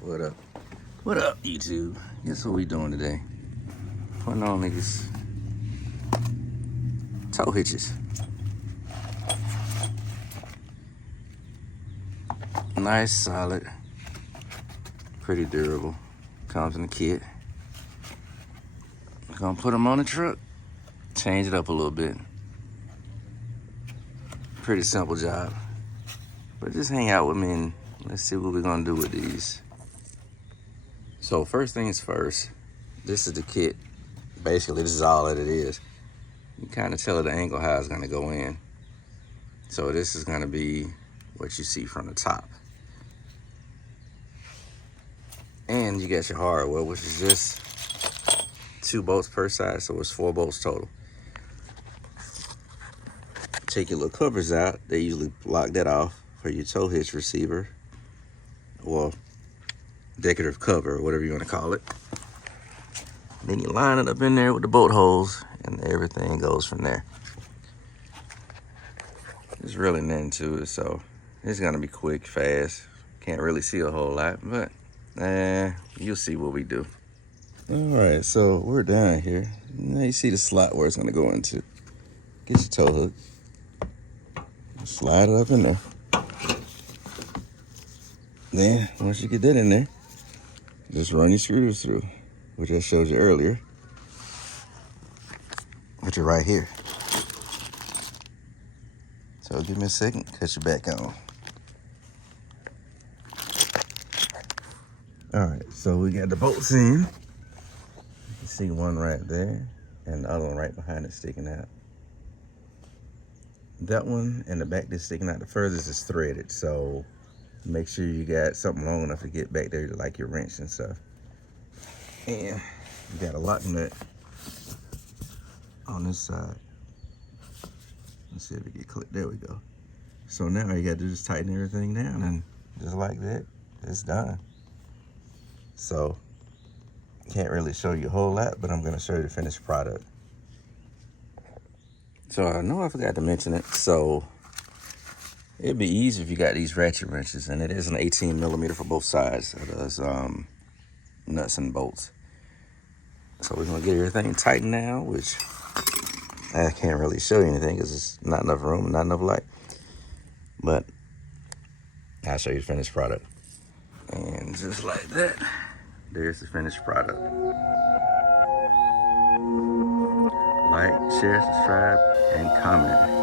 What up? What up, YouTube? Guess what we doing today? Putting on niggas tow hitches. Nice, solid, pretty durable. Comes in the kit. Gonna put them on the truck. Change it up a little bit. Pretty simple job. But just hang out with me and let's see what we're gonna do with these. So first things first, this is the kit. Basically, this is all that it is. You kind of tell the angle how it's gonna go in. So this is gonna be what you see from the top. And you got your hardware, which is just 2 bolts per side, so it's 4 bolts total. Take your little covers out. They usually block that off for your tow hitch receiver or decorative cover, or whatever you want to call it. Then you line it up in there with the bolt holes, and everything goes from there. There's really nothing to it, so it's gonna be quick, fast. Can't really see a whole lot, but you'll see what we do. All right, so we're down here. Now you see the slot where it's gonna go into. Get your tow hook. Slide it up in there. Then, once you get that in there, just run your screws through, which I showed you earlier, which are right here. So give me a second, cut your back on. All right, so we got the bolts in. You can see one right there, and the other one right behind it sticking out. That one in the back that's sticking out the furthest is threaded, so make sure you got something long enough to get back there, like your wrench and stuff. And you got a lock nut on this side. Let's see if we get clipped. There we go. So now all you gotta do is tighten everything down, and just like that, it's done. So can't really show you a whole lot, but I'm gonna show you the finished product. So I know I forgot to mention it. So it'd be easy if you got these ratchet wrenches, and it is an 18 millimeter for both sides of those nuts and bolts. So we're gonna get everything tightened now, which I can't really show you anything because it's not enough room and not enough light. But I'll show you the finished product. And just like that, there's the finished product. Like, share, subscribe, and comment.